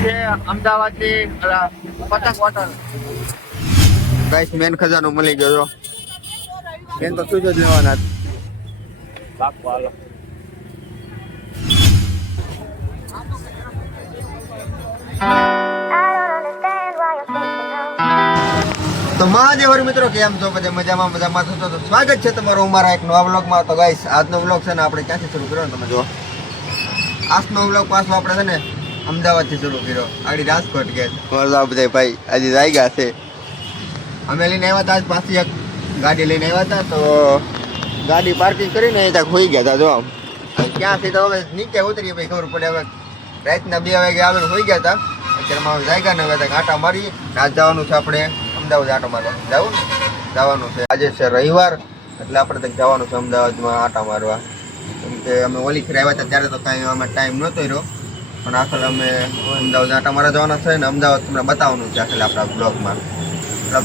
અમદાવાદ થી પતંગ hotel guys main ખજાનો મળી ગયો મેન તો શું જ લેવાના તો મહાદેવ મિત્રો કેમ છો બધા મજામાં છો તો સ્વાગત છે તમારું અમારા એક નવા વ્લોગમાં. તો ગાઈસ આજનો વ્લોગ છે ને આપણે ક્યાંથી શરૂ કર્યો તમે જો આજનો વ્લોગ પાછો આપણે છે ને અમદાવાદથી શરૂ કર્યો આગળ રાજકોટ ગયા બધા ભાઈ આજે જાયગા છે અમે લઈને આવ્યા હતા આજ પાછી એક ગાડી લઈને આવ્યા હતા તો ગાડી પાર્કિંગ કરીને અહીં ત્યાં ખોઈ ગયા હતા જો ક્યાંથી તો હવે નીચે ઉતરીએ ભાઈ ખબર પડે હવે રાતના 2 વાગે આવીને ખોઈ ગયા હતા અત્યારમાં જાયગા ને હવે આટા મારી આજ જવાનું છે આપણે અમદાવાદ આટો મારવા જવાનું છે આજે છે રવિવાર એટલે આપણે ત્યાં જવાનું છે અમદાવાદમાં આટા મારવા કેમ કે અમે ઓલી ફેર આવ્યા હતા ત્યારે તો કાંઈ અમે ટાઈમ નહોતો રહ્યો પણ આખરે અમે અમદાવાદ આટા મારવા જવાના છે ને અમદાવાદ તમને બતાવવાનું છે આખરે આપણા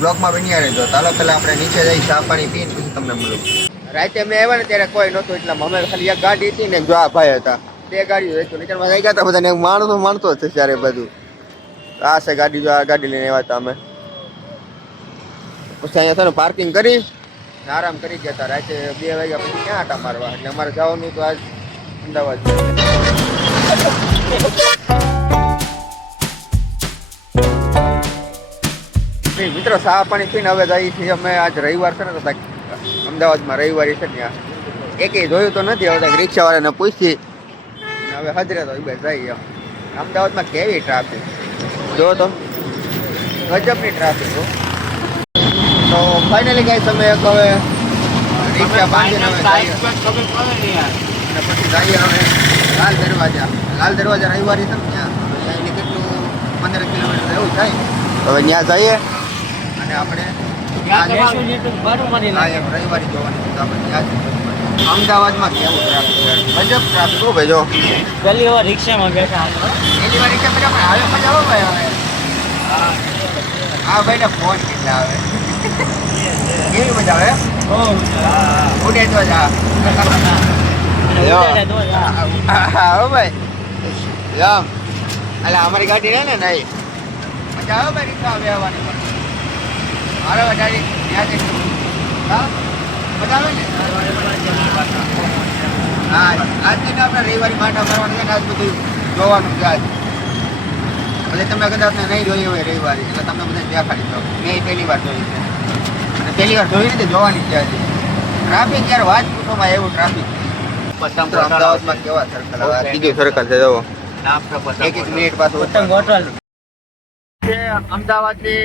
બ્લોગમાં બની રહેજો. ચાલો પહેલાં આપણે નીચે જઈ ચા પાણી પીને પછી તમને મળું. રાતે અમે આવ્યા ને ત્યારે કોઈ નહોતું એટલામાં અમે ખાલી એક ગાડી હતી ને જો આ ભાઈ હતા 2 ગાડીઓ હતી નીચેમાં જઈ ગયા હતા બધાને માણસો છે ત્યારે બધું આ છે ગાડી જો આ ગાડી લઈને આવ્યા હતા અમે પછી અહીંયા છે ને પાર્કિંગ કરી આરામ કરી ગયા હતા રાતે 2 વાગ્યા પછી ક્યાં આટા મારવા એટલે અમારે જવાનું તો આજ અમદાવાદ. મિત્રો ચા પાણી પીને હવે જઈએ છીએ અમે આજ રવિવાર છે ને તો અમદાવાદમાં રવિવારી છે ને એકેય જોયું તો નથી હવે રિક્ષાવાળાને પૂછી હવે હજરે તો બસ જઈએ. અમદાવાદમાં કેવી ટ્રાફિક જો તો ગજબની ટ્રાફિક હો. તો ફાઇનલી ગાઈસ અમે એક હવે રિક્ષા બાંધીને હવે અને પછી જઈએ હવે લાલ દરવાજા રવિવારી છે ને ત્યાં અહીંથી કેટલું 15 કિલોમીટર એવું થાય હવે ત્યાં જઈએ અને આપણે રવિવારી જોવાની આપણે અમદાવાદમાં કેવું ટ્રાફિક ગજબ ટ્રાફિક હો ભાઈ જો ગલી વાર રિક્ષામાં બેઠા પહેલી વાર રિક્ષા બેઠા પણ હવે મજા આવે ભાઈ હવે હા ભાઈ ને ફોન કેટલા આવે કેવી મજા આવે ઉડે તો જા હો ભાઈ યમ એટલે અમારી ગાડી રહે ને નહીં મજા આવે ભાઈ રિક્ષા બેહવાની પણ મારે વધારે ત્યાં જઈશું હા મજા આવે ને હા આજ જઈને આપણે રવિવારી માટા મારવાનું છે ને આજ બધું જોવાનું છે આજ એટલે તમે કદાચ નહીં જોઈ હોય રવિવારી એટલે તમને બધા દેખાડી દો મેં પહેલી વાર જોઈ છે અને પહેલી વાર જોઈ ને જોવાની છે આજે ટ્રાફિક યાર વાત પૂછોમાં એવું ટ્રાફિક અમદાવાદમાં કેવા સર્કલ ત્રીજું સર્કલ છે જુઓ એક મિનિટ પાછું પતંગ હોટલ અમદાવાદ થી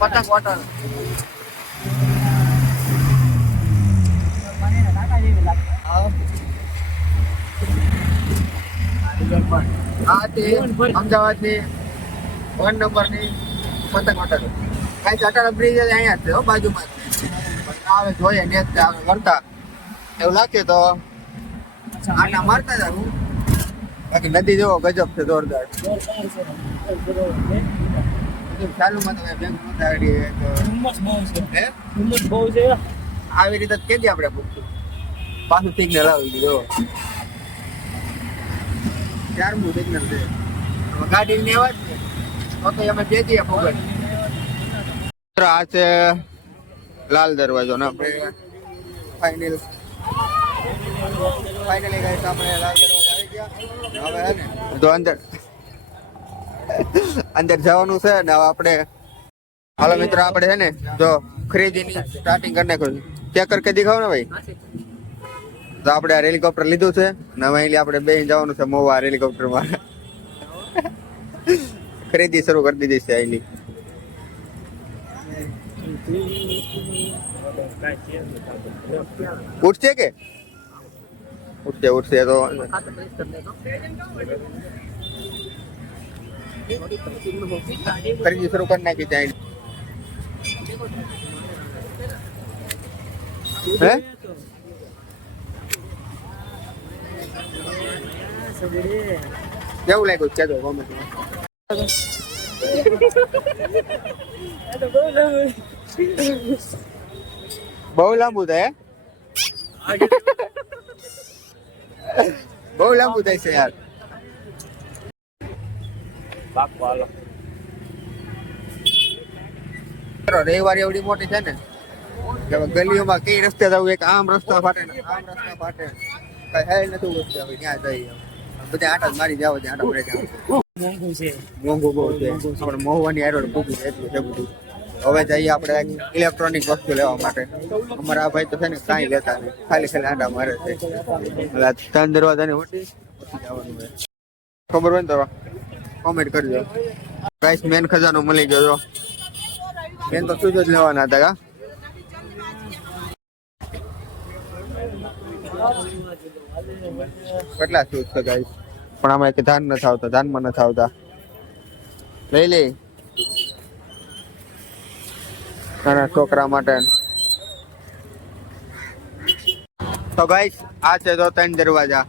પતંગ હોટલ અમદાવાદ ની 1 નંબરની પતંગ હોટલ કઈ અટાણા બ્રિજ અહીંયા જ છે બાજુમાં આવે જોઈએ ને વળતા એવું લાગે તો આટા મારતા જ બાકી નદી જેવો ગજબ છે જોરદાર ચાલુમાં તો આવી રીતે કેદી આપણે પૂછતું પાછું સિગ્નલ આવી ગયું 4મું સિગ્નલ છે ગાડી ને અવાજ છે તો અમે જઈએ પોગટ આ છે લાલ દરવાજો ને આપણે ફાઇનલી ગાઈસ આપણે લાલ દરવાજા આવી ગયા હવે હે ને તો અંદર જવાનું છે ને હવે આપણે હાલો મિત્રો આપણે છે ને જો ખરીદીની સ્ટાર્ટિંગ કરી નાખ્યું ચેક કરી દેખાવ ને ભાઈ તો આપણે આ હેલિકોપ્ટર લીધું છે ને હવે અહીં આપણે બે જવાનું છે મોવા હેલિકોપ્ટરમાં ખરીદી શરૂ કરી દીધી છે અહીંની ઉઠશે કે ઉઠશે તો ખરીદી શરૂ કરી નાખી ત્યાં હે કેવું લાગ્યું કેજો કોમેન્ટમાં બહુ લાંબુ થાય બહુ લાંબુ થાય છે યાર પાક્કો હાલો. રવિવાર એવડી મોટી છે ને કે હવે ગલીઓમાં કઈ રસ્તે જવું, એક આમ રસ્તા ફાટે ને આમ રસ્તા ફાટે, કઈ હેલ નથી ઉગતું. હવે ત્યાં જઈએ બધા આટા જ મારી જાવ, આટા મારી જાવ. મોંઘું છે. મોંઘું બહુ છે, આપણે મોહવાની હારે પૂછું છે એટલું છે બધું. હવે જઈએ આપણે ઇલેક્ટ્રોનિક વસ્તુ લેવા માટે. અમારા આ ભાઈ તો છે ને કાંઈ લેતા નહીં, ખાલી ખાલી આટા મારે છે. એટલે 3 દરવાજાની વટી જવાનું હોય. ખબર હોય ને તો કોમેન્ટ કરજો ગાઈસ. મેન ખજાનો મળી ગયો છો. મેન તો શૂઝ જ લેવાના હતા કા. કેટલા શૂઝ છે ગાઈસ, પણ આમાં કે ધ્યાન નથી આવતા, ધ્યાનમાં નથી આવતા. લઈ લે નાના છોકરા માટે. તો ગાઈસ આ છે તો 3 દરવાજા.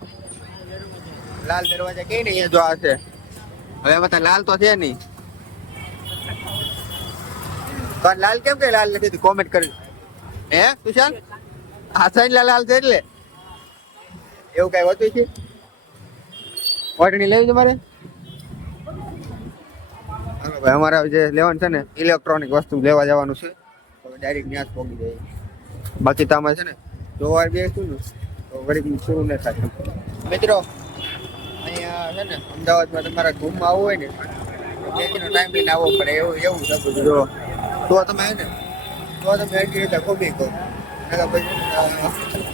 લાલ દરવાજા કઈ નહીં, જો આ છે. હવે એમાં લાલ તો છે નહીં. પણ લાલ કેમ કે લાલ નથી કોમેન્ટ કરી. હે તુષાર, આ સાઈડ લાલ છે એટલે એવું કઈ હોતું છે? ઓટણી લેવી તમારે? હાલો ભાઈ, અમારે જે લેવાનું છે ને ઇલેક્ટ્રોનિક વસ્તુ લેવા જવાનું છે. હવે ડાયરેક્ટ ત્યાં જ પહોંચી જાય. બાકી તો આમાં છે ને જોવાર બેસતું ને તો ગરીબ પૂરું ન થાય. મિત્રો અહીંયા છે ને અમદાવાદમાં તમારે ઘૂમમાં આવવું હોય ને બેસીનો ટાઈમ લઈને આવવો પડે. એવું છે બધું. જો તો તમે હે ને તો તમે એટલી રીતે ખોબી કહો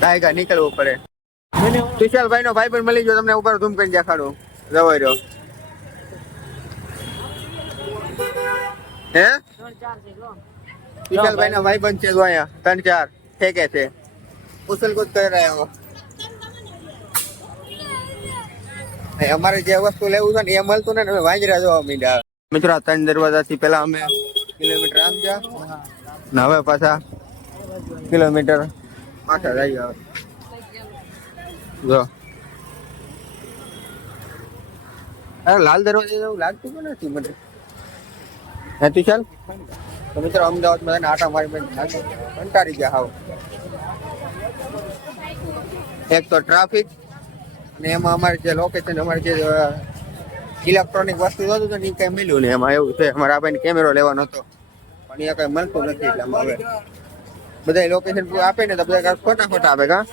દાયકા નીકળવું પડે. તુષાલભાઈ નો ભાઈ પણ મળી ગયો તમને, ઉપર ધૂમ કરી દેખાડું. રવાઈ રહ્યો હે તુષાલભાઈ ના ભાઈ બંધ છે જો અહીંયા 3-4 ઠેકે છે. ઉછલકૂદ કરી રહ્યા હો. અમારે જે વસ્તુ લેવું છે ને એ મળતું ને અમે વાંજરા જોવા માંડ્યા. મિત્રો 3 દરવાજા થી પેલા અમે કિલોમીટર આમ જા ને હવે પાછા કિલોમીટર પાછા જઈએ. જો અરે લાલ દરવાજા એવું લાગતું પણ નથી મને. હે તુષાલ, તો મિત્રો અમદાવાદમાં આટા મારી કંટાળી ગયા હાવ. એક તો ટ્રાફિક અને એમાં અમારે જે લોકેશન, અમારે જે ઇલેક્ટ્રોનિક વસ્તુ જોતું હતું ને એ કઈ મળ્યું ને. એમાં એવું છે અમારા આ ભાઈને કેમેરો લેવાનો હતો પણ એ કઈ મળતું નથી. એટલે હવે બધા લોકેશન આપે ને તો બધા ખોટા આપે કા.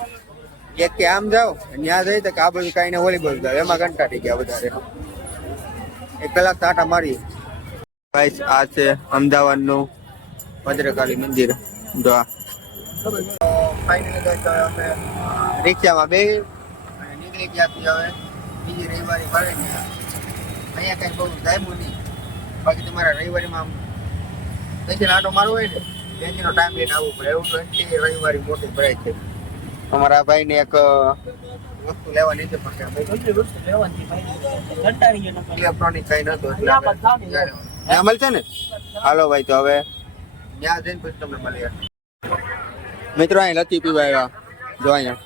એક કે આમ જાઓ ત્યાં જઈ તો આ બધું કઈ ને વોલીબોલ જાવ, એમાં કંટાળી ગયા વધારે. 1 કલાક આટા મારી. ગાઈસ આ છે અમદાવાદનું ભદ્રકાળી મંદિર. જો ફાઇનલી ગાઈસ અમે રિક્ષામાં બે નીકળી ગયા છીએ. હવે બીજી રવિવારી પડે ને અહીંયા કઈ બહુ જામ્યું નહીં. બાકી તમારા રવિવારીમાં બેસીને આટો મારવો હોય ને બેસીનો ટાઈમ લઈને આવવું પડે. એવું તો એટલી રવિવારી મોટી ભરાય છે. અમારા ભાઈને એક વસ્તુ લેવાની છે પણ ઇલેક્ટ્રોનિક કઈ નતું એટલે ત્યાં મળશે ને. હાલો ભાઈ, તો હવે ત્યાં જઈને પછી તમને મળીએ. મિત્રો અહીં લતી પીવા આવ્યા. જો અહીંયા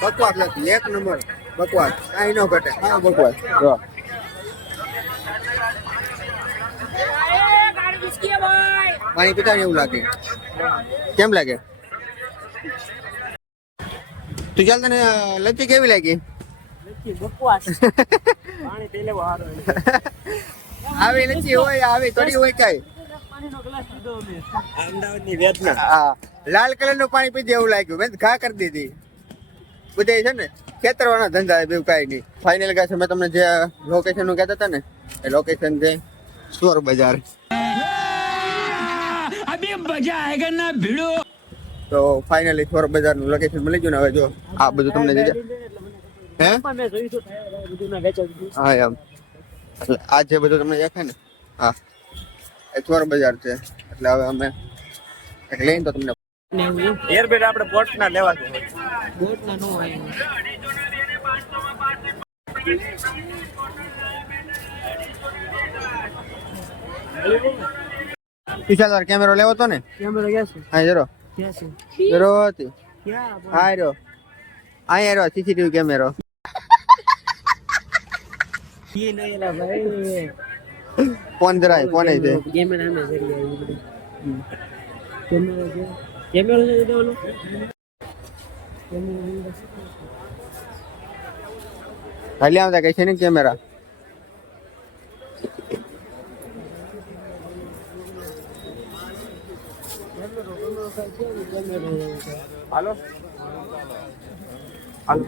બકવાસ લતી, 1 નંબર બકવાસ, કાંઈ ન ઘટે. હા બકવાસ. જો પાણી પીતા એવું લાગે. કેમ લાગે? તું ચાલ, તને લચ્છી કેવી લાગી? આવી લચ્છી હોય, આવી થોડી હોય કઈ. હા, લાલ કલર નું પાણી પીધે એવું લાગ્યું. મેં ઘા કરી દીધી. બધા છે ને ખેતરવાના ધંધા એવું કઈ નહીં. ફાઇનલ કહે છે મેં તમને જે લોકેશન નું કહેતા હતા ને એ લોકેશન છે ચોર બજાર. તો ફાઇનલી ચોર બજાર નું લોકેશન મળી ગયું ને. હવે જો આ બધું તમને હે હા એમ આ જે બધું તમને દેખાય ને હા એ ચોર બજાર છે. એટલે હવે અમે એક લઈને તો તમને એરબેડ આપણે બોટ ના લેવા છે. બોટ ના નો હોય. પિછાદાર કેમેરો લેવો તો ને. કેમેરો ક્યાં છે? હા જરો ક્યાં છે? જરો હતી. ક્યાં? હા રહ્યો અહીંયા રહ્યો સીસીટીવી કેમેરો. ये नहीं ला भाई. ફોન જરાય ફોન છે કેમેરા મે જરી આવી. કેમેરા છે. કેમેરા છે દેવાનો. હાલી આવતા કઈ છે ને કેમેરા હાલો હાલો